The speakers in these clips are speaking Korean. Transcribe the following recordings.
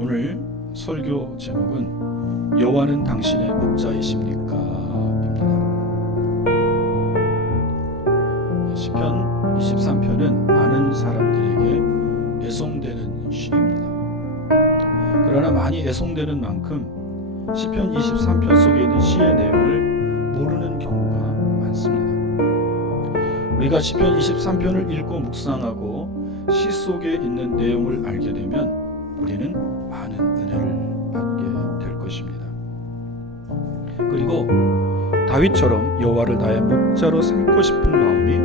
오늘 설교 제목은 여호와는 당신의 목자이십니까? 입니다. 시편 23편은 많은 사람들에게 애송되는 시입니다. 그러나 많이 애송되는 만큼 시편 23편 속에 있는 시의 내용을 모르는 경우가 많습니다. 우리가 시편 23편을 읽고 묵상하고 시 속에 있는 내용을 알게 되면 우리는 많은 은혜를 받게 될 것입니다. 그리고 다윗처럼 여호와를 나의 목자로 삼고 싶은 마음이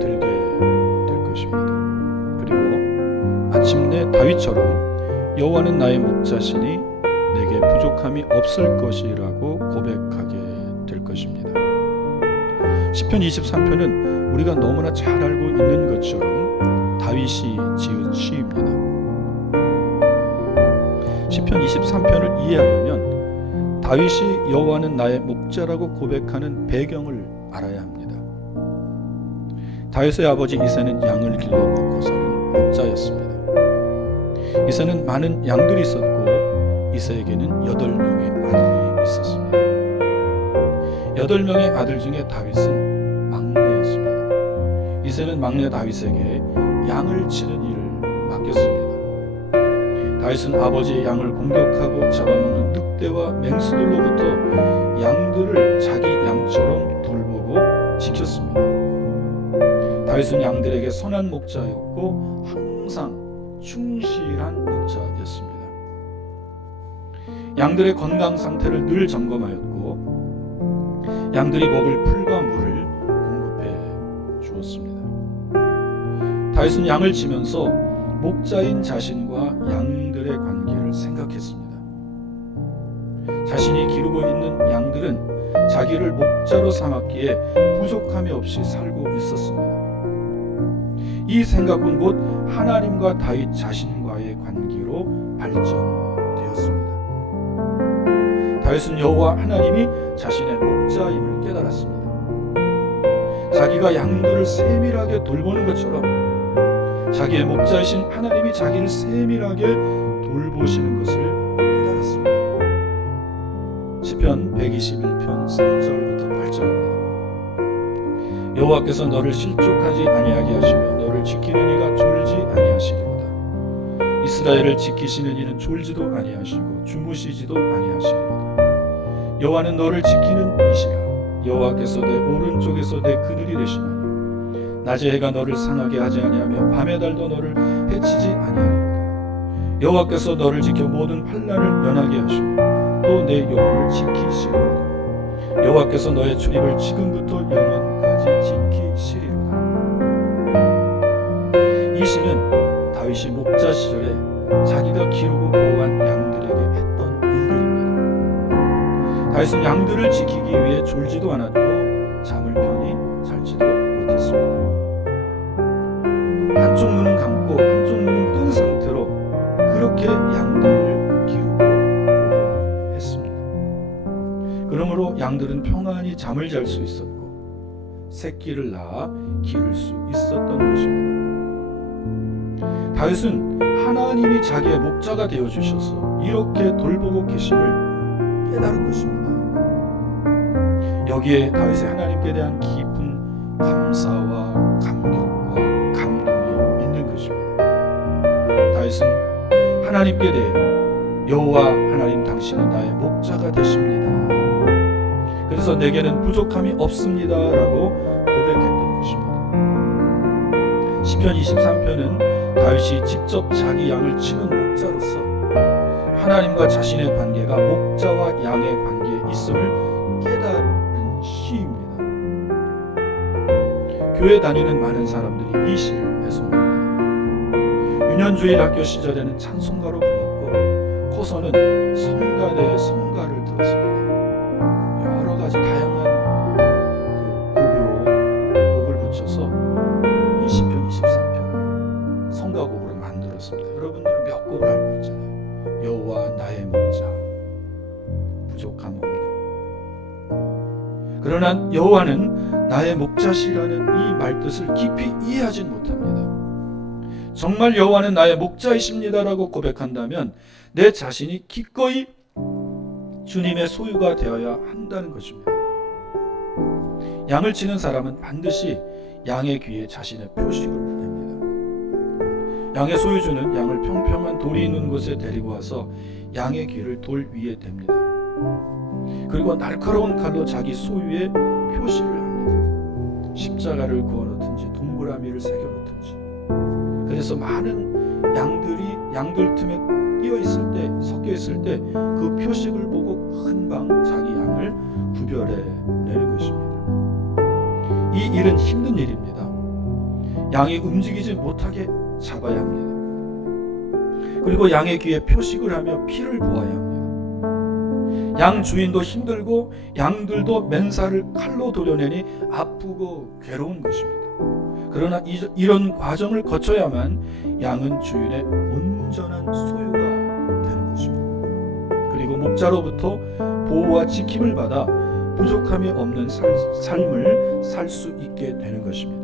들게 될 것입니다. 그리고 마침내 다윗처럼 여호와는 나의 목자시니 내게 부족함이 없을 것이라고 고백하게 될 것입니다. 시편 23편은 우리가 너무나 잘 알고 있는 것처럼 다윗이 지은 시입니다. 시편 23편을 이해하려면 다윗이 여호와는 나의 목자라고 고백하는 배경을 알아야 합니다. 다윗의 아버지 이새는 양을 길러 먹고서는 목자였습니다. 이새는 많은 양들이 있었고 이새에게는 8명의 아들이 있었습니다. 8명의 아들 중에 다윗은 막내였습니다. 이새는 막내 다윗에게 양을 치는 일을 맡겼습니다. 다윗은 아버지의 양을 공격하고 잡아먹는 늑대와 맹수들로부터 양들을 자기 양처럼 돌보고 지켰습니다. 다윗은 양들에게 선한 목자였고 항상 충실한 목자였습니다. 양들의 건강 상태를 늘 점검하였고 양들이 먹을 풀과 물을 공급해 주었습니다. 다윗은 양을 치면서 목자인 자신과 양들의 관계를 생각했습니다. 자신이 기르고 있는 양들은 자기를 목자로 삼았기에 부족함이 없이 살고 있었습니다. 이 생각은 곧 하나님과 다윗 자신과의 관계로 발전되었습니다. 다윗은 여호와 하나님이 자신의 목자임을 깨달았습니다. 자기가 양들을 세밀하게 돌보는 것처럼 자기의 목자이신 하나님이 자기를 세밀하게 돌보시는 것을 깨달았습니다. 시편 121편 3절부터 8절입니다. 여호와께서 너를 실족하지 아니하게 하시며 너를 지키는 이가 졸지 아니하시리로다. 이스라엘을 지키시는 이는 졸지도 아니하시고 주무시지도 아니하시리로다. 여호와는 너를 지키는 이시라. 여호와께서 내 오른쪽에서 내 그늘이 되시나니 낮의 해가 너를 상하게 하지 아니하며 밤의 달도 너를 해치지 아니하리로다. 여호와께서 너를 지켜 모든 환난을 면하게 하시며 또 내 영혼을 지키시리로다. 여호와께서 너의 출입을 지금부터 영원까지 지키시리로다. 이 시는 다윗이 목자 시절에 자기가 기르고 보호한 양들에게 했던 일들입니다. 다윗은 양들을 지키기 위해 졸지도 않았고 잠을 편히 잘지도 못했습니다. 한쪽 눈은 감고 한쪽 눈은 뜬 상태로 그렇게 양들을 기르고 보호했습니다. 그러므로 양들은 평안히 잠을 잘 수 있었고 새끼를 낳아 기를 수 있었던 것입니다. 다윗은 하나님이 자기의 목자가 되어주셔서 이렇게 돌보고 계심을 깨달은 것입니다. 여기에 다윗의 하나님께 대한 깊은 감사와 감격과 감동이 있는 것입니다. 다윗은 하나님께 대해 여호와 하나님 당신은 나의 목자가 되십니다. 그래서 내게는 부족함이 없습니다 라고 고백했던 것입니다. 시편 23편은 다윗이 직접 자기 양을 치는 목자로서 하나님과 자신의 관계가 목자와 양의 관계에 있음을 깨달은 시입니다. 교회 다니는 많은 사람들이 이 시를 애송합니다. 유년주일 학교 시절에는 찬송가로 불렀고 커서는 성가대의 성가를 들었습니다. 여러 가지 다양한 곡을 붙여서 이 시편 23편을 성가곡으로 만들었습니다. 여러분들은 몇 곡을 알고 있잖아요. 여호와 나의 목자, 부족함 없네. 그러나 여호와는 나의 목자시라는 이 말뜻을 깊이 이해하진 못합니다. 정말 여호와는 나의 목자이십니다라고 고백한다면 내 자신이 기꺼이 주님의 소유가 되어야 한다는 것입니다. 양을 치는 사람은 반드시 양의 귀에 자신의 표식을 냅니다. 양의 소유주는 양을 평평한 돌이 있는 곳에 데리고 와서 양의 귀를 돌 위에 댑니다. 그리고 날카로운 칼로 자기 소유의 표시를 합니다. 십자가를 그어놓든지 동그라미를 새겨놓든지. 그래서 많은 양들이 양들 틈에 섞여 있을 때 그 표식을 보고 금방 자기 양을 구별해내는 것입니다. 이 일은 힘든 일입니다. 양이 움직이지 못하게 잡아야 합니다. 그리고 양의 귀에 표식을 하며 피를 보아야 합니다. 양 주인도 힘들고 양들도 맨살을 칼로 도려내니 아프고 괴로운 것입니다. 그러나 이런 과정을 거쳐야만 양은 주인의 온전한 소유가 되는 것입니다. 그리고 목자로부터 보호와 지킴을 받아 부족함이 없는 삶을 살 수 있게 되는 것입니다.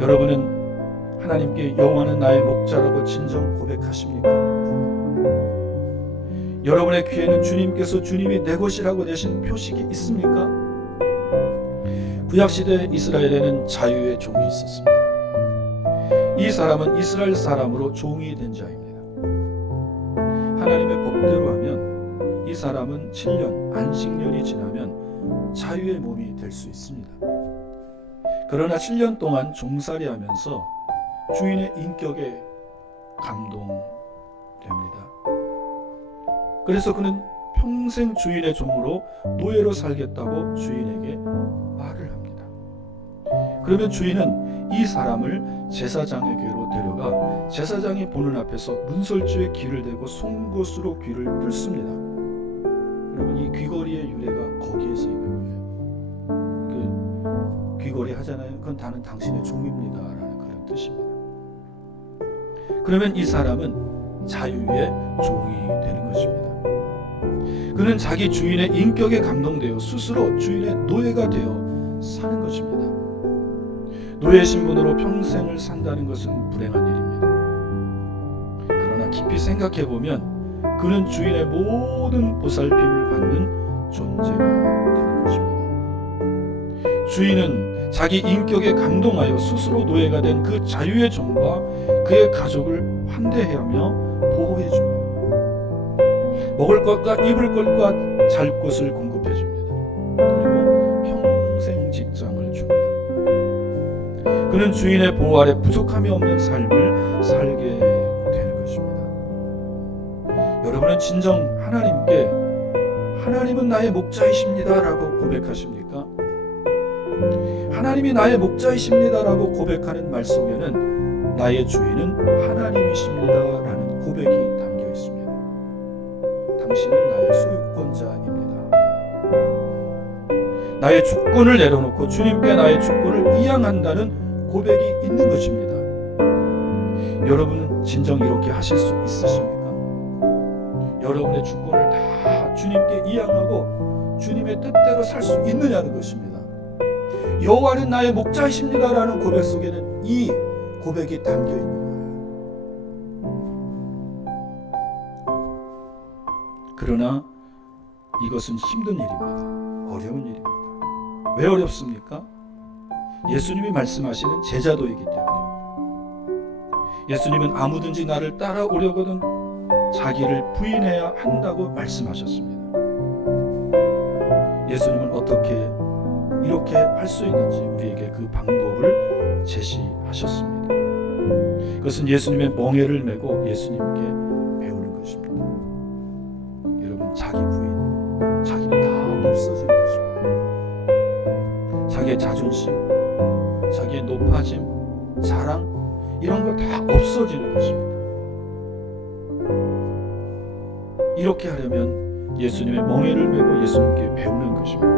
여러분은 하나님께 여호와는 나의 목자라고 진정 고백하십니까? 여러분의 귀에는 주님이 내 것이라고 내신 표식이 있습니까? 구약시대 이스라엘에는 자유의 종이 있었습니다. 이 사람은 이스라엘 사람으로 종이 된 자입니다. 하나님의 법대로 하면 이 사람은 7년 안식년이 지나면 자유의 몸이 될 수 있습니다. 그러나 7년 동안 종살이하면서 주인의 인격에 감동됩니다. 그래서 그는 평생 주인의 종으로 노예로 살겠다고 주인에게 말을 합니다. 그러면 주인은 이 사람을 제사장에게로 데려가 제사장이 보는 앞에서 문설주에 귀를 대고 송곳으로 귀를 뚫습니다. 여러분, 이 귀걸이의 유래가 거기에서 있는 거예요. 그 귀걸이 하잖아요. 그건 나는 당신의 종입니다 라는 그런 뜻입니다. 그러면 이 사람은 자유의 종이 되는 것입니다. 그는 자기 주인의 인격에 감동되어 스스로 주인의 노예가 되어 사는 것입니다. 노예 신분으로 평생을 산다는 것은 불행한 일입니다. 그러나 깊이 생각해 보면 그는 주인의 모든 보살핌을 받는 존재가 되는 것입니다. 주인은 자기 인격에 감동하여 스스로 노예가 된 그 자유의 종과 그의 가족을 환대하며 보호해 줍니다. 먹을 것과 입을 것과 잘 곳을 공급해 줍니다. 그리고 평생 직장을 줍니다. 그는 주인의 보호 아래 부족함이 없는 삶을 살게 되는 것입니다. 여러분은 진정 하나님께 하나님은 나의 목자이십니다 라고 고백하십니까? 하나님이 나의 목자이십니다 라고 고백하는 말 속에는 나의 주인은 하나님이십니다 라는 고백이 담겨 있습니다. 당신은 나의 소유권자입니다. 나의 주권을 내려놓고 주님께 나의 주권을 이양한다는 고백이 있는 것입니다. 여러분은 진정 이렇게 하실 수 있으십니까? 여러분의 주권을 다 주님께 이양하고 주님의 뜻대로 살 수 있느냐는 것입니다. 여호와는 나의 목자이십니다 라는 고백 속에는 이 고백이 담겨 있는 거예요. 그러나 이것은 힘든 일입니다. 어려운 일입니다. 왜 어렵습니까? 예수님이 말씀하시는 제자도이기 때문입니다. 예수님은 아무든지 나를 따라오려거든 자기를 부인해야 한다고 말씀하셨습니다. 예수님은 어떻게 이렇게 할 수 있는지 우리에게 그 방법을 제시하셨습니다. 그것은 예수님의 멍에를 메고 예수님께 배우는 것입니다. 여러분, 자기 부인, 자기는 다 없어지는 것입니다. 자기의 자존심, 자기의 높아짐, 자랑, 이런 거 다 없어지는 것입니다. 이렇게 하려면 예수님의 멍에를 메고 예수님께 배우는 것입니다.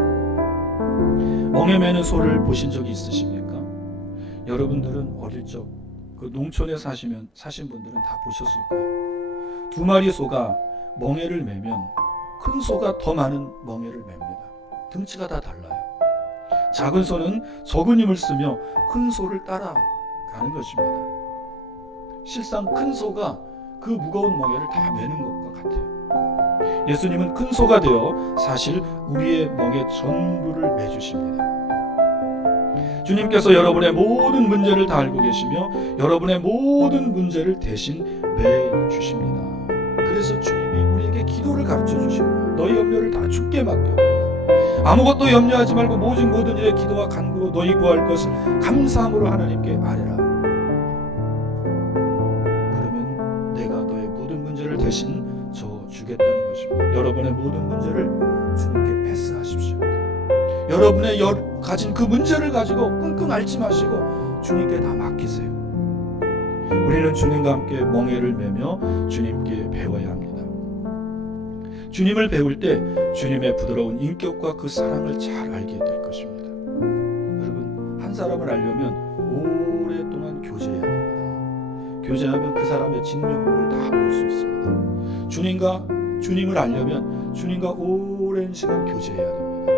멍에 매는 소를 보신 적이 있으십니까? 여러분들은 어릴 적 그 농촌에 사신 분들은 다 보셨을 거예요. 두 마리 소가 멍에를 매면 큰 소가 더 많은 멍에를 맵니다. 등치가 다 달라요. 작은 소는 적은 힘을 쓰며 큰 소를 따라가는 것입니다. 실상 큰 소가 그 무거운 멍에를 다 매는 것과 같아요. 예수님은 큰 소가 되어 사실 우리의 멍에 전부를 매주십니다. 주님께서 여러분의 모든 문제를 다 알고 계시며 여러분의 모든 문제를 대신 매주십니다. 그래서 주님이 우리에게 기도를 가르쳐 주시는 거예요. 너희 염려를 다 주께 맡겨. 아무것도 염려하지 말고 모든 일에 기도와 간구로 너희 구할 것을 감사함으로 하나님께 아뢰라. 그러면 내가 너의 모든 문제를 대신 주겠다는 것입니다. 여러분의 모든 문제를 주님께 패스하십시오. 여러분의 가진 그 문제를 가지고 끙끙 앓지 마시고 주님께 다 맡기세요. 우리는 주님과 함께 멍에를 매며 주님께 배워야 합니다. 주님을 배울 때 주님의 부드러운 인격과 그 사랑을 잘 알게 될 것입니다. 여러분, 한 사람을 알려면 오랫동안 교제해야 됩니다. 교제하면 그 사람의 진면목을 다 볼 수 있습니다. 주님을 알려면 주님과 오랜 시간 교제해야 됩니다.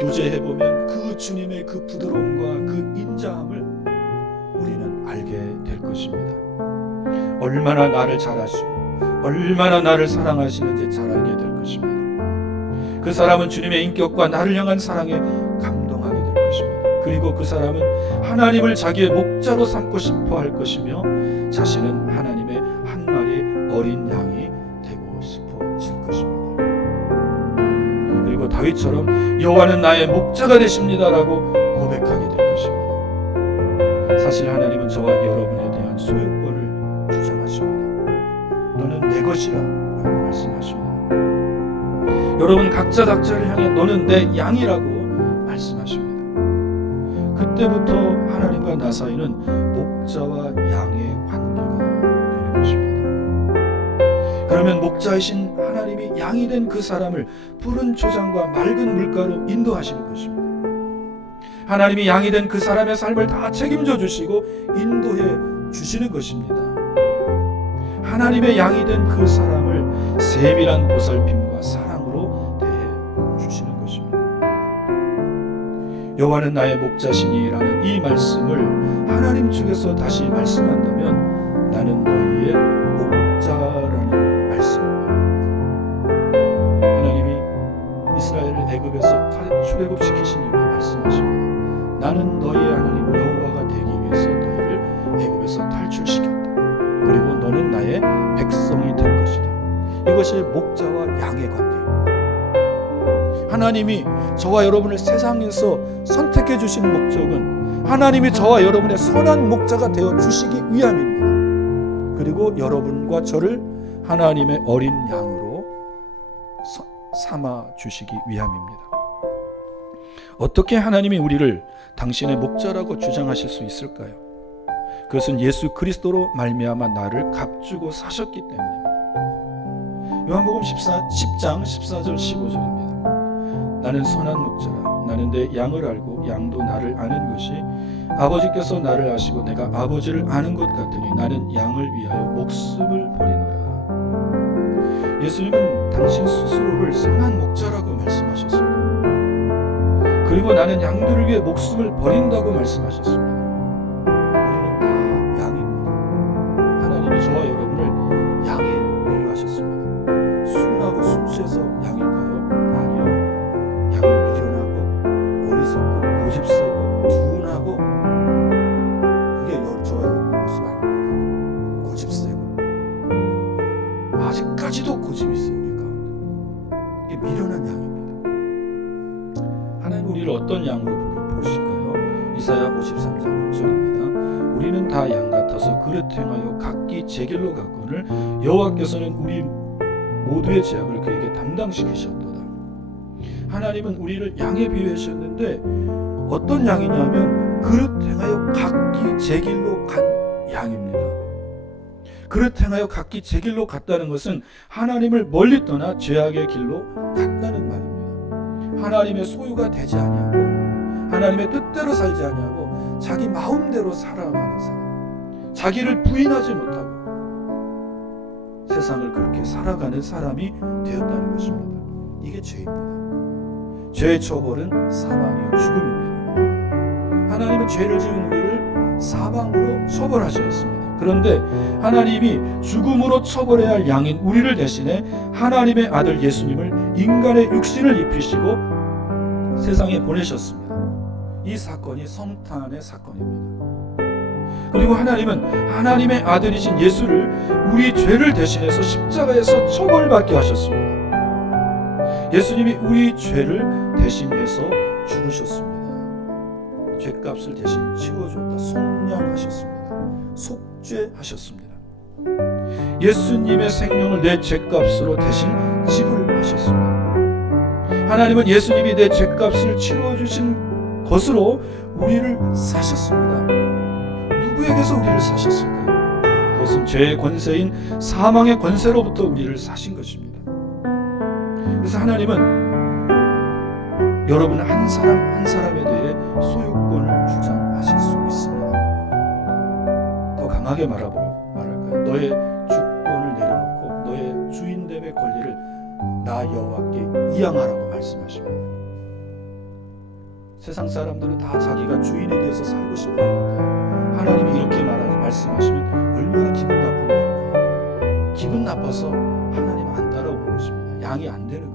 교제해보면 그 주님의 그 부드러움과 그 인자함을 우리는 알게 될 것입니다. 얼마나 나를 잘 아시고 얼마나 나를 사랑하시는지 잘 알게 될 것입니다. 그 사람은 주님의 인격과 나를 향한 사랑에 감동하게 될 것입니다. 그리고 그 사람은 하나님을 자기의 목자로 삼고 싶어 할 것이며 자신은 하나님의 한 마리의 어린 양이 되고 싶어질 것입니다. 그리고 다윗처럼 여호와는 나의 목자가 되십니다라고 고백하게 될 것입니다. 사실 하나님은 저와 여러분에 대한 소유권을 주장하십니다. 너는 내 것이라 라고 말씀하십니다. 여러분 각자를 향해 너는 내 양이라고 말씀하십니다. 그때부터 하나님과 나 사이는 목자와 양의 관계가 되는 것입니다. 그러면 목자이신 하나님이 양이 된 그 사람을 푸른 초장과 맑은 물가로 인도하시는 것입니다. 하나님이 양이 된 그 사람의 삶을 다 책임져 주시고 인도해 주시는 것입니다. 하나님의 양이 된 그 사람을 세밀한 보살핌과 사랑으로 대해 주시는 것입니다. 여호와는 나의 목자시니라는 이 말씀을 하나님 측에서 다시 말씀한다면 나는 너희의 목자라는 말씀입니다. 하나님이 이스라엘을 애굽에서 출애굽시키신 이후에 말씀하십니다. 나는 너희의 하나님 여호와가 되기 위해서 너희를 애굽에서 탈출시켰다. 그리고 너는 나의 백성이 될 것이다. 이것이 목자와 양의 관계입니다. 하나님이 저와 여러분을 세상에서 선택해 주신 목적은 하나님이 저와 여러분의 선한 목자가 되어 주시기 위함입니다. 그리고 여러분과 저를 하나님의 어린 양으로 삼아 주시기 위함입니다. 어떻게 하나님이 우리를 당신의 목자라고 주장하실 수 있을까요? 그것은 예수 그리스도로 말미암아 나를 값주고 사셨기 때문입니다. 요한복음 10장 14절 15절입니다. 나는 선한 목자라. 나는 내 양을 알고 양도 나를 아는 것이 아버지께서 나를 아시고 내가 아버지를 아는 것 같으니 나는 양을 위하여 목숨을 버리노라. 예수님은 당신 스스로를 선한 목자라고 말씀하셨습니다. 그리고 나는 양들을 위해 목숨을 버린다고 말씀하셨습니다. 우리는 다 양입니다. 하나님이 저와 여러분을 양에 비유하셨습니다. 순하고 순수해서 양일까요? 아니요. 양은 미련하고 어리석고 고집세고 둔하고 그게 저와 여러분의 모습 아닙니까? 고집세고 아직까지도 고집이 있어요. 우리 가운데 이게 미련한 양입니다. 하나님 우리를 어떤 양으로 보실까요? 이사야 53장 6절입니다. 우리는 다 양 같아서 그릇 행하여 각기 제 길로 갔거늘 여호와께서는 우리 모두의 죄악을 그에게 담당시키셨도다. 하나님은 우리를 양에 비유하셨는데 어떤 양이냐면 그릇 행하여 각기 제 길로 간 양입니다. 그릇 행하여 각기 제 길로 갔다는 것은 하나님을 멀리 떠나 죄악의 길로 갔다는 말입니다. 하나님의 소유가 되지 아니하고 하나님의 뜻대로 살지 아니하고 자기 마음대로 살아가는 사람, 자기를 부인하지 못하고 세상을 그렇게 살아가는 사람이 되었다는 것입니다. 이게 죄입니다. 죄의 처벌은 사망이요 죽음입니다. 하나님은 죄를 지은 우리를 사망으로 처벌하셨습니다. 그런데 하나님이 죽음으로 처벌해야 할 양인 우리를 대신해 하나님의 아들 예수님을 인간의 육신을 입히시고 세상에 보내셨습니다. 이 사건이 성탄의 사건입니다. 그리고 하나님은 하나님의 아들이신 예수를 우리 죄를 대신해서 십자가에서 처벌받게 하셨습니다. 예수님이 우리 죄를 대신해서 죽으셨습니다. 죄값을 대신 치워줬다. 속량하셨습니다. 속죄하셨습니다. 예수님의 생명을 내 죄값으로 대신 지불하셨습니다. 하나님은 예수님이 내 죄값을 치러주신 것으로 우리를 사셨습니다. 누구에게서 우리를 사셨을까요? 그것은 죄의 권세인 사망의 권세로부터 우리를 사신 것입니다. 그래서 하나님은 여러분 한 사람 한 사람에 대해 소유권을 주장하실 수 있습니다. 더 강하게 말할까요? 너의 주권을 내려놓고 너의 주인됨의 권리를 나 여호와께 이양하라고 말씀하십니다. 세상 사람들은 다 자기가 주인에 대해서 살고 싶어 하는데 하나님이 이렇게 말씀하시면 얼마나 기분 나쁜 일일까요? 기분 나빠서 하나님 안 따라오는 것입니다. 양이 안 되는 거예요.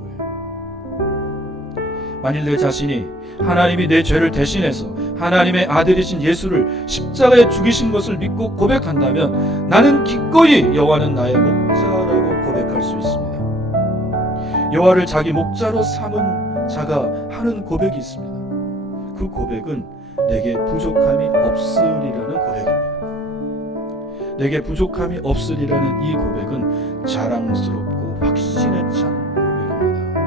만일 내 자신이 하나님이 내 죄를 대신해서 하나님의 아들이신 예수를 십자가에 죽이신 것을 믿고 고백한다면 나는 기꺼이 여호와는 나의 목자라고 고백할 수 있습니다. 여호와를 자기 목자로 삼은 자가 하는 고백이 있습니다. 그 고백은 내게 부족함이 없으리라는 고백입니다. 내게 부족함이 없으리라는 이 고백은 자랑스럽고 확신에 찬 고백입니다.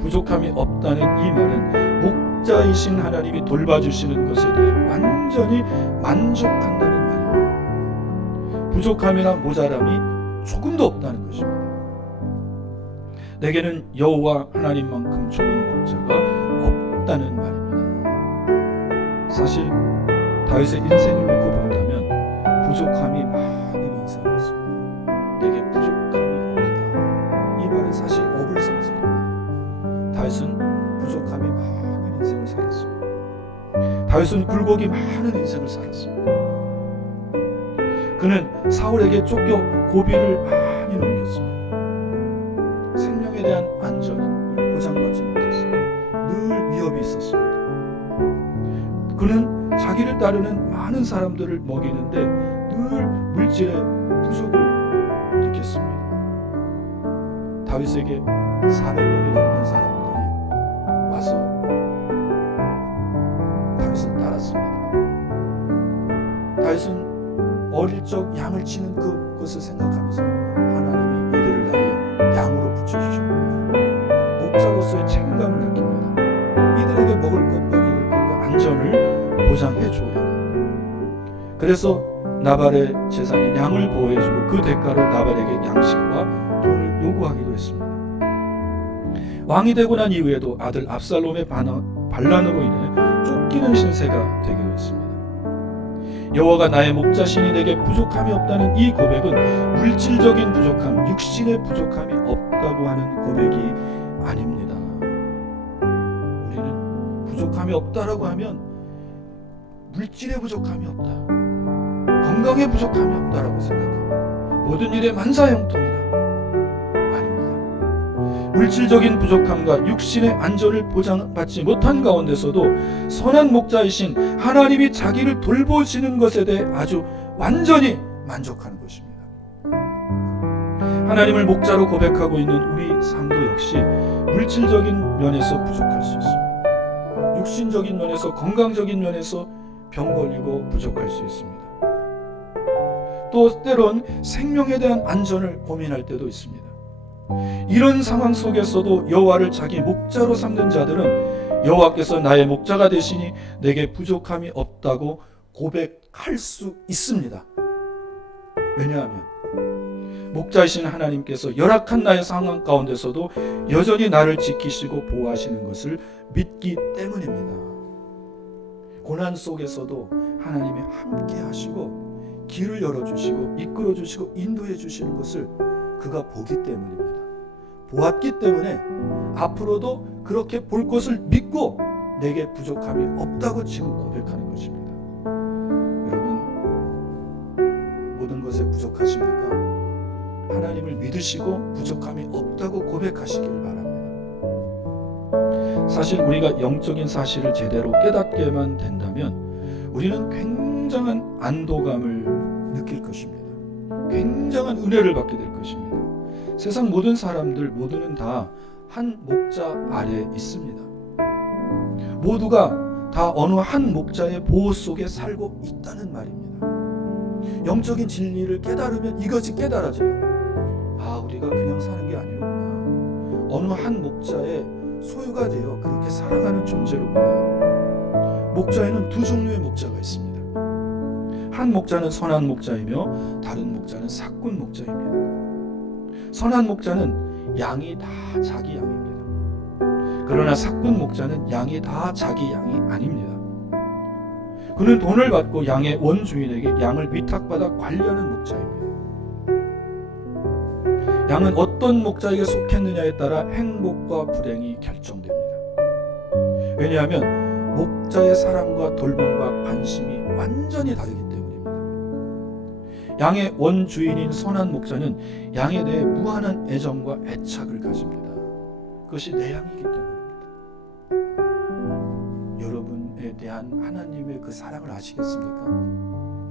부족함이 없다는 이 말은 목자이신 하나님이 돌봐주시는 것에 대해 완전히 만족한다는 말입니다. 부족함이나 모자람이 조금도 없다는 것입니다. 내게는 여호와 하나님만큼 좋은 목자가 없다는 말입니다. 사실 다윗의 인생을 놓고 본다면 부족함이 많은 인생이었습니다. 내게 부족함이 없다. 이 말은 사실 어불성설입니다. 다윗은 부족함이 많은 인생을 살았습니다. 다윗은 굴곡이 많은 인생을 살았습니다. 그는 사울에게 쫓겨 고비를 많이 넘겼습니다. 생명에 대한 안전을 보장받지 못했습니다. 늘 위협이 있었습니다. 그는 자기를 따르는 많은 사람들을 먹이는데 늘 물질의 부족을 느꼈습니다. 다윗에게 400명이 넘는 사람들이 와서 다윗을 따랐습니다. 다윗은 어릴 적 양을 치는 그것을 생각하면서 하나님이 이들을 나의 양으로 붙여주셨고 목자로서의 책임감을 느낍니다. 이들에게 먹을 것과 입을 것과 안전을 보장해 줘야 합니다. 그래서 나발의 재산인 양을 보호해주고 그 대가로 나발에게 양식과 돈을 요구하기도 했습니다. 왕이 되고 난 이후에도 아들 압살롬의 반란으로 인해 쫓기는 신세가 되기도 했습니다. 여호와가 나의 목자시니 내게 부족함이 없다는 이 고백은 물질적인 부족함, 육신의 부족함이 없다고 하는 고백이 아닙니다. 우리는 부족함이 없다라고 하면 물질의 부족함이 없다, 건강의 부족함이 없다라고 생각합니다. 모든 일에 만사형통이다. 아닙니다. 물질적인 부족함과 육신의 안전을 보장받지 못한 가운데서도 선한 목자이신 하나님이 자기를 돌보시는 것에 대해 아주 완전히 만족하는 것입니다. 하나님을 목자로 고백하고 있는 우리 삶도 역시 물질적인 면에서 부족할 수 있습니다. 육신적인 면에서, 건강적인 면에서 병 걸리고 부족할 수 있습니다. 또 때론 생명에 대한 안전을 고민할 때도 있습니다. 이런 상황 속에서도 여호와를 자기 목자로 삼는 자들은 여호와께서 나의 목자가 되시니 내게 부족함이 없다고 고백할 수 있습니다. 왜냐하면 목자이신 하나님께서 열악한 나의 상황 가운데서도 여전히 나를 지키시고 보호하시는 것을 믿기 때문입니다. 고난 속에서도 하나님이 함께 하시고 길을 열어주시고 이끌어 주시고 인도해 주시는 것을 그가 보기 때문입니다. 보았기 때문에 앞으로도 그렇게 볼 것을 믿고 내게 부족함이 없다고 지금 고백하는 것입니다. 여러분, 모든 것에 부족하십니까? 하나님을 믿으시고 부족함이 없다고 고백하시길 바랍니다. 사실 우리가 영적인 사실을 제대로 깨닫게만 된다면 우리는 굉장한 안도감을 느낄 것입니다. 굉장한 은혜를 받게 될 것입니다. 세상 모든 사람들 모두는 다 한 목자 아래 있습니다. 모두가 다 어느 한 목자의 보호 속에 살고 있다는 말입니다. 영적인 진리를 깨달으면 이것이 깨달아져요. 아, 우리가 그냥 사는 게 아니로구나. 어느 한 목자의 소유가 되어 그렇게 살아가는 존재로구나. 목자에는 두 종류의 목자가 있습니다. 한 목자는 선한 목자이며 다른 목자는 삭군 목자입니다. 선한 목자는 양이 다 자기 양입니다. 그러나 삭군 목자는 양이 다 자기 양이 아닙니다. 그는 돈을 받고 양의 원주인에게 양을 위탁받아 관리하는 목자입니다. 양은 어떤 목자에게 속했느냐에 따라 행복과 불행이 결정됩니다. 왜냐하면 목자의 사랑과 돌봄과 관심이 완전히 다르기 때문입니다. 양의 원주인인 선한 목자는 양에 대해 무한한 애정과 애착을 가집니다. 그것이 내 양이기 때문입니다. 여러분에 대한 하나님의 그 사랑을 아시겠습니까?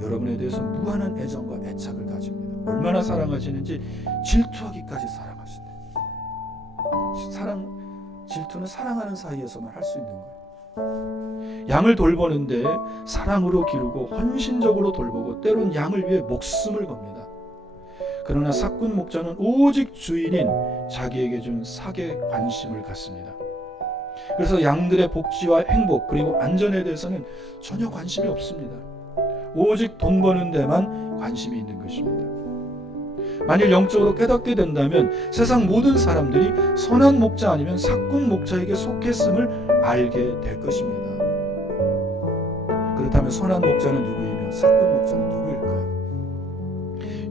여러분에 대해서 무한한 애정과 애착을 가집니다. 얼마나 사랑하시는지 질투하기까지 사랑하신대요. 질투는 사랑하는 사이에서만 할 수 있는 거예요. 양을 돌보는데 사랑으로 기르고 헌신적으로 돌보고 때론 양을 위해 목숨을 겁니다. 그러나 삭군 목자는 오직 주인인 자기에게 준 삭에 관심을 갖습니다. 그래서 양들의 복지와 행복 그리고 안전에 대해서는 전혀 관심이 없습니다. 오직 돈 버는 데만 관심이 있는 것입니다. 만일 영적으로 깨닫게 된다면 세상 모든 사람들이 선한 목자 아니면 삭군 목자에게 속했음을 알게 될 것입니다. 그렇다면 선한 목자는 누구이며 삭군 목자는 누구일까요?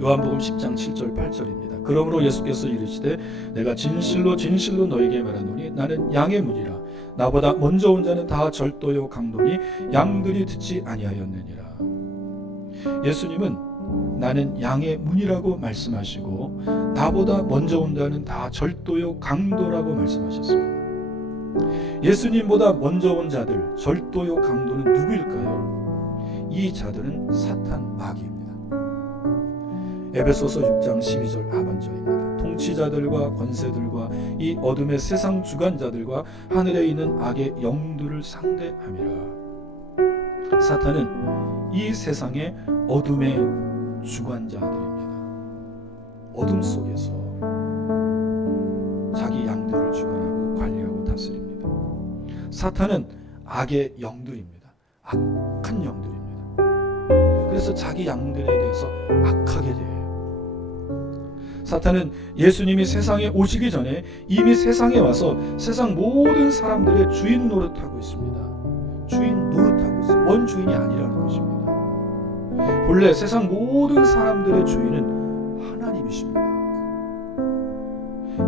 요한복음 10장 7절 8절입니다. 그러므로 예수께서 이르시되 내가 진실로 진실로 너에게 말하노니 나는 양의 문이라. 나보다 먼저 온 자는 다 절도요 강도니 양들이 듣지 아니하였느니라. 예수님은 나는 양의 문이라고 말씀하시고 나보다 먼저 온 자는 다 절도요 강도라고 말씀하셨습니다. 예수님보다 먼저 온 자들, 절도요 강도는 누구일까요? 이 자들은 사탄 마귀입니다. 에베소서 6장 12절 하반절입니다. 통치자들과 권세들과 이 어둠의 세상 주관자들과 하늘에 있는 악의 영들을 상대함이라. 사탄은 이 세상의 어둠의 주관자들입니다. 어둠 속에서 자기 양들을 주관하고 관리하고 다스립니다. 사탄은 악의 영들입니다. 악한 영들입니다. 그래서 자기 양들에 대해서 악하게 돼요. 사탄은 예수님이 세상에 오시기 전에 이미 세상에 와서 세상 모든 사람들의 주인 노릇하고 있습니다. 주인 노릇하고 있어요. 원주인이 아니라는 것입니다. 본래 세상 모든 사람들의 주인은 하나님이십니다.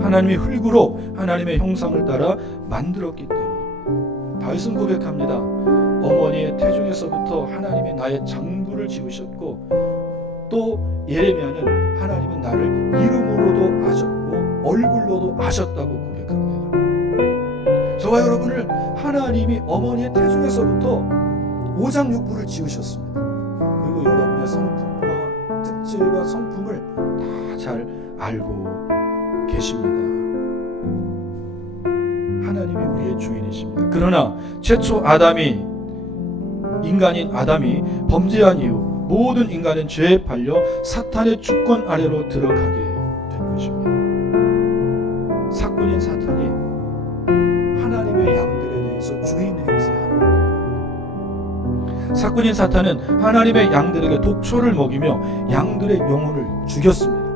하나님이 흙으로 하나님의 형상을 따라 만들었기 때문에 다윗은 고백합니다. 어머니의 태중에서부터 하나님이 나의 장부를 지으셨고 또 예레미야는 하나님은 나를 이름으로도 아셨고 얼굴로도 아셨다고 고백합니다. 저와 여러분을 하나님이 어머니의 태중에서부터 오장육부를 지으셨습니다. 그리고 여러분의 성품과 특질과 성품을 다 잘 알고 계십니다. 하나님이 우리의 주인이십니다. 그러나 최초 인간인 아담이 범죄한 이후 모든 인간은 죄에 팔려 사탄의 주권 아래로 들어가게 된 것입니다. 사꾼인 사탄이 하나님의 양들에 대해서 주인 행세하고 있는 겁니다. 사꾼인 사탄은 하나님의 양들에게 독초를 먹이며 양들의 영혼을 죽였습니다.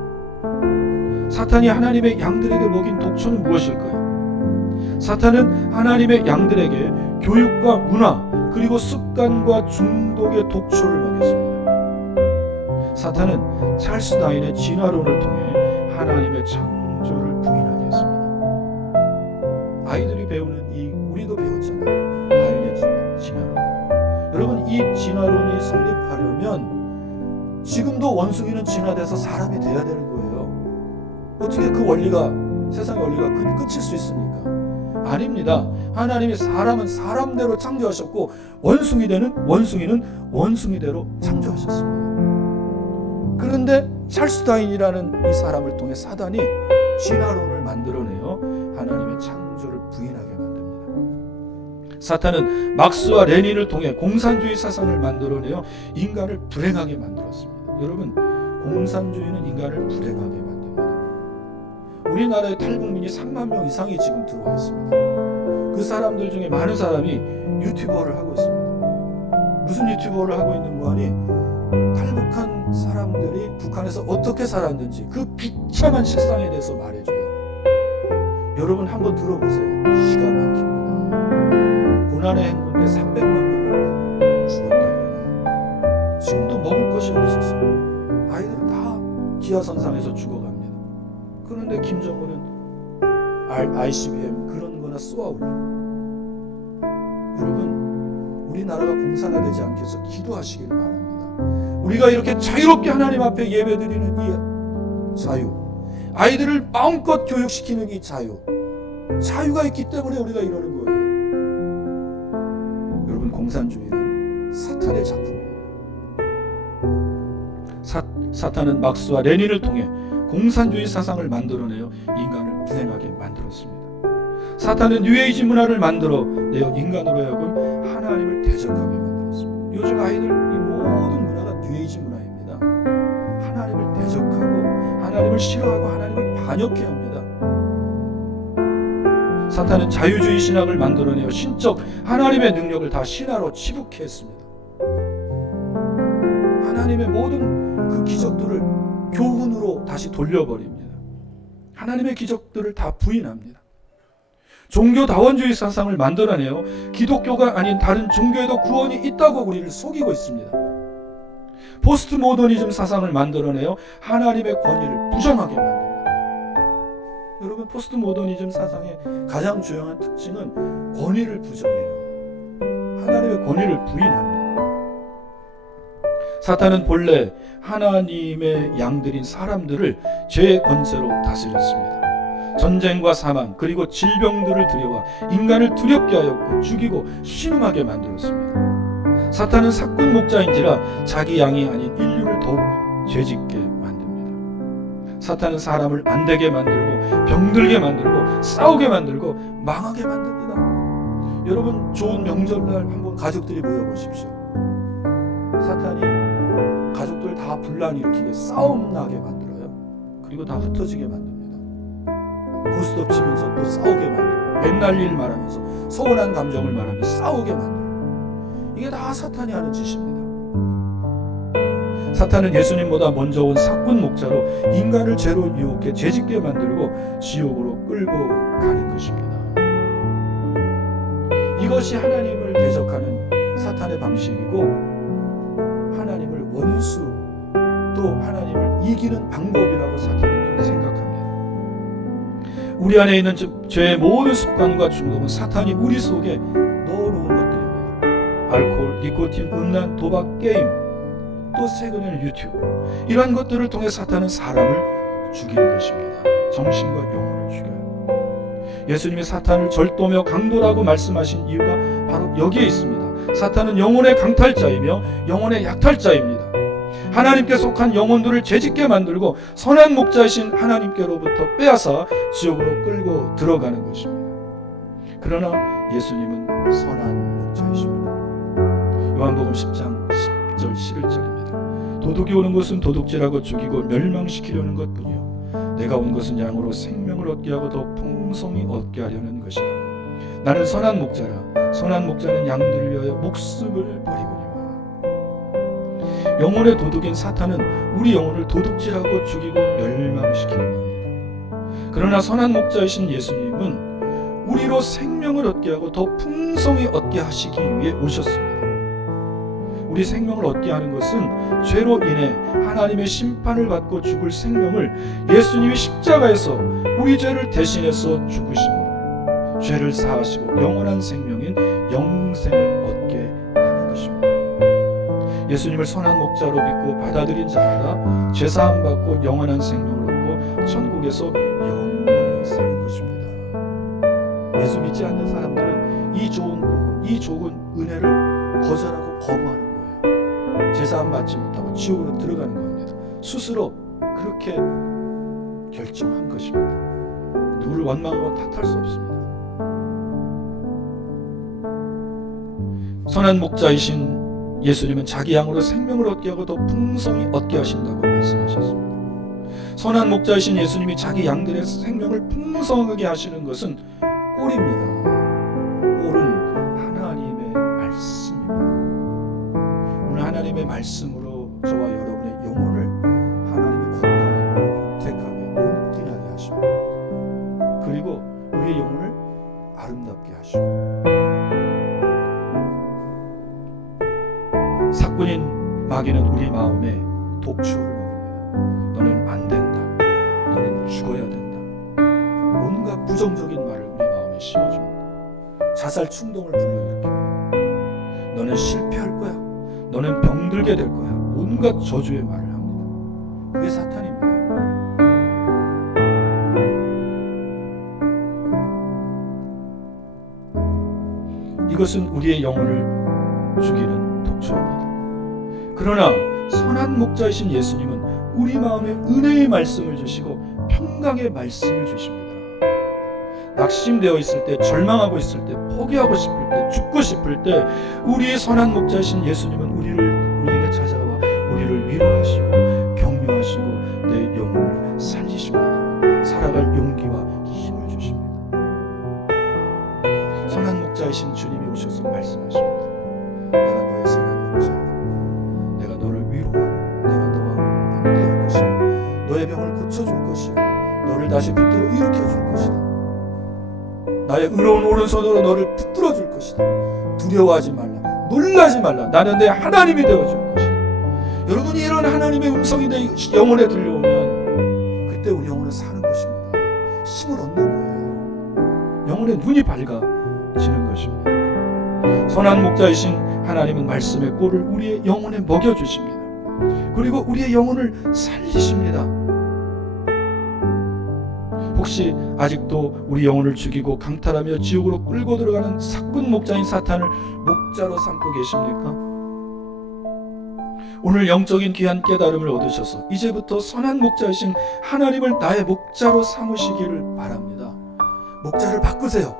사탄이 하나님의 양들에게 먹인 독초는 무엇일까요? 사탄은 하나님의 양들에게 교육과 문화 그리고 습관과 중독의 독초를 먹였습니다. 사탄은 찰스 다윈의 진화론을 통해 하나님의 창조를 부인하게 했습니다. 아이들이 배우는 우리도 배웠잖아요. 다윈의 진화론. 여러분, 이 진화론이 성립하려면 지금도 원숭이는 진화돼서 사람이 돼야 되는 거예요. 어떻게 그 원리가, 세상의 원리가 끝일 수 있습니까? 아닙니다. 하나님이 사람은 사람대로 창조하셨고 원숭이는 원숭이대로 창조하셨습니다. 그런데 찰스 다윈이라는 이 사람을 통해 사단이 진화론을 만들어내어 하나님의 창조를 부인하게 만듭니다. 사탄은 막스와 레닌을 통해 공산주의 사상을 만들어내어 인간을 불행하게 만들었습니다. 여러분, 공산주의는 인간을 불행하게 만듭니다. 우리나라에 탈북민이 3만 명 이상이 지금 들어와 있습니다. 그 사람들 중에 많은 사람이 유튜버를 하고 있습니다. 무슨 유튜버를 하고 있는 거 아니? 탈북한 사람들이 북한에서 어떻게 살았는지 그 비참한 실상에 대해서 말해줘요. 여러분 한번 들어보세요. 기가 막힙니다. 고난의 행군에 300만 명이 죽었다 그러네요. 지금도 먹을 것이 없었어요. 아이들은 다 기아선상에서 죽어갑니다. 그런데 김정은은 ICBM 그런 거나 쏘아올려요. 여러분, 우리나라가 공산화되지 않게 해서 기도하시기를 바랍니다. 우리가 이렇게 자유롭게 하나님 앞에 예배드리는 이 자유, 아이들을 마음껏 교육시키는 이 자유가 있기 때문에 우리가 이러는 거예요. 여러분, 공산주의는 사탄의 작품입니다. 사탄은 막스와 레닌을 통해 공산주의 사상을 만들어내어 인간을 불행하게 만들었습니다. 사탄은 뉴에이지 문화를 만들어내어 인간으로 하여금 하나님을 대적하게 만들었습니다. 요즘 아이들 이 모든 문화가 뉴에이지 문화입니다. 하나님을 대적하고 하나님을 싫어하고 하나님을 반역해야 합니다. 사탄은 자유주의 신학을 만들어내어 신적 하나님의 능력을 다 신화로 치부케 했습니다. 하나님의 모든 그 기적들을 교훈으로 다시 돌려버립니다. 하나님의 기적들을 다 부인합니다. 종교다원주의 사상을 만들어내어 기독교가 아닌 다른 종교에도 구원이 있다고 우리를 속이고 있습니다. 포스트 모더니즘 사상을 만들어내어 하나님의 권위를 부정하게 만듭니다. 여러분, 포스트 모더니즘 사상의 가장 중요한 특징은 권위를 부정해요. 하나님의 권위를 부인합니다. 사탄은 본래 하나님의 양들인 사람들을 죄의 권세로 다스렸습니다. 전쟁과 사망 그리고 질병들을 들여와 인간을 두렵게 하였고 죽이고 신음하게 만들었습니다. 사탄은 사꾼 목자인지라 자기 양이 아닌 인류를 더욱 죄짓게 만듭니다. 사탄은 사람을 안되게 만들고 병들게 만들고 싸우게 만들고 망하게 만듭니다. 여러분, 좋은 명절날 한번 가족들이 모여보십시오. 사탄이 가족들 다 분란 일으키게 싸움 나게 만들어요. 그리고 다 흩어지게 만듭니다. 고스톱 치면서 또 싸우게 만들고 옛날 일 말하면서 서운한 감정을 말하며 싸우게 만들어요. 이게 다 사탄이 하는 짓입니다. 사탄은 예수님보다 먼저 온 사꾼 목자로 인간을 죄로 유혹해 죄짓게 만들고 지옥으로 끌고 가는 것입니다. 이것이 하나님을 대적하는 사탄의 방식이고 하나님을 원수 또 하나님을 이기는 방법이라고 사탄은 생각합니다. 우리 안에 있는 죄의 모든 습관과 중독은 사탄이 우리 속에 넣어놓은 것들입니다. 알코올, 니코틴, 음란, 도박, 게임, 또 최근에는 유튜브, 이러한 것들을 통해 사탄은 사람을 죽이는 것입니다. 정신과 영혼을 죽여요. 예수님이 사탄을 절도며 강도라고 말씀하신 이유가 바로 여기에 있습니다. 사탄은 영혼의 강탈자이며 영혼의 약탈자입니다. 하나님께 속한 영혼들을 죄짓게 만들고 선한 목자이신 하나님께로부터 빼앗아 지옥으로 끌고 들어가는 것입니다. 그러나 예수님은 선한 목자이십니다. 요한복음 10장 10절 11절입니다. 도둑이 오는 것은 도둑질하고 죽이고 멸망시키려는 것뿐이요 내가 온 것은 양으로 생명을 얻게 하고 더 풍성히 얻게 하려는 것이다. 나는 선한 목자라. 선한 목자는 양들을 위하여 목숨을 버리거니와. 영혼의 도둑인 사탄은 우리 영혼을 도둑질하고 죽이고 멸망시키는 겁니다. 그러나 선한 목자이신 예수님은 우리로 생명을 얻게 하고 더 풍성히 얻게 하시기 위해 오셨습니다. 우리 생명을 얻게 하는 것은 죄로 인해 하나님의 심판을 받고 죽을 생명을 예수님이 십자가에서 우리 죄를 대신해서 죽으심으로 죄를 사하시고 영원한 생명인 영생을 얻게 하는 것입니다. 예수님을 선한 목자로 믿고 받아들인 자마다 죄사함 받고 영원한 생명을 얻고 천국에서 영원히 사는 것입니다. 예수 믿지 않는 사람들은 이 좋은 복음, 이 좋은 은혜를 거절하고 거부하는 거예요. 죄사함 받지 못하고 지옥으로 들어가는 겁니다. 스스로 그렇게 결정한 것입니다. 누구를 원망하고 탓할 수 없습니다. 선한 목자이신 예수님은 자기 양으로 생명을 얻게 하고 더 풍성히 얻게 하신다고 말씀하셨습니다. 선한 목자이신 예수님이 자기 양들의 생명을 풍성하게 하시는 것은 꼴입니다. 꼴은 하나님의 말씀입니다. 오늘 하나님의 말씀으로 저와 여러분의 영혼을 하나님의 건강하고 택하게 용기나게 하시고, 그리고 우리의 영혼을 아름답게 하시고, 사꾼인 마귀는 우리 마음에 독초를 먹입니다. 너는 안 된다. 너는 죽어야 된다. 온갖 부정적인 말을 우리 마음에 심어줍니다. 자살 충동을 불러일으킵니다. 너는 실패할 거야. 너는 병들게 될 거야. 온갖 저주의 말을 합니다. 그게 사탄입니다. 이것은 우리의 영혼을 죽이는 독초입니다. 그러나 선한 목자이신 예수님은 우리 마음에 은혜의 말씀을 주시고 평강의 말씀을 주십니다. 낙심되어 있을 때, 절망하고 있을 때, 포기하고 싶을 때, 죽고 싶을 때 우리의 선한 목자이신 예수님은 우리에게 찾아와 우리를 위로하시고 격려하시고 내 영혼을 살리십니다. 살아갈 용기와 힘을 주십니다. 선한 목자이신 주님이 오셔서 말씀하십니다. 내가 너의 선한 목자야. 내가 너를 위로하고 내가 너와 함께할 것이고 너의 병을 고쳐줄 것이고 너를 다시 붙들어 일으켜줄 것이다. 나의 의로운 오른손으로 너를 붙들어 줄 것이다. 두려워하지 말라. 놀라지 말라. 나는 내 하나님이 되어줄 것이다. 여러분이 이런 하나님의 음성이 내 영혼에 들려오면 그때 우리 영혼은 사는 것입니다. 힘을 얻는 거예요. 영혼의 눈이 밝아지는 것입니다. 선한 목자이신 하나님은 말씀의 꼴을 우리의 영혼에 먹여주십니다. 그리고 우리의 영혼을 살리십니다. 혹시 아직도 우리 영혼을 죽이고 강탈하며 지옥으로 끌고 들어가는 사꾼 목자인 사탄을 목자로 삼고 계십니까? 오늘 영적인 귀한 깨달음을 얻으셔서 이제부터 선한 목자이신 하나님을 나의 목자로 삼으시기를 바랍니다. 목자를 바꾸세요.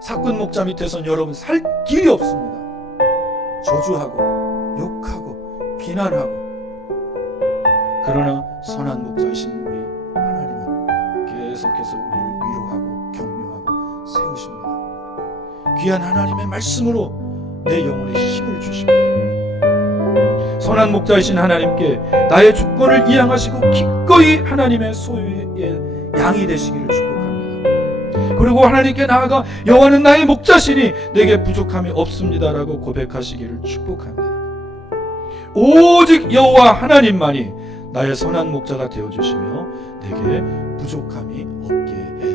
사꾼 목자 밑에선 여러분 살 길이 없습니다. 저주하고 욕하고 비난하고. 그러나 선한 목자이신 우리 하나님은 계속해서 우리를 위로하고 격려하고 세우십니다. 귀한 하나님의 말씀으로 내 영혼에 힘을 주십니다. 선한 목자이신 하나님께 나의 주권을 이양하시고 기꺼이 하나님의 소유의 양이 되시기를 축복합니다. 그리고 하나님께 나아가 여호와는 나의 목자시니 내게 부족함이 없습니다라고 고백하시기를 축복합니다. 오직 여호와 하나님만이 나의 선한 목자가 되어주시며 내게 부족함이 없게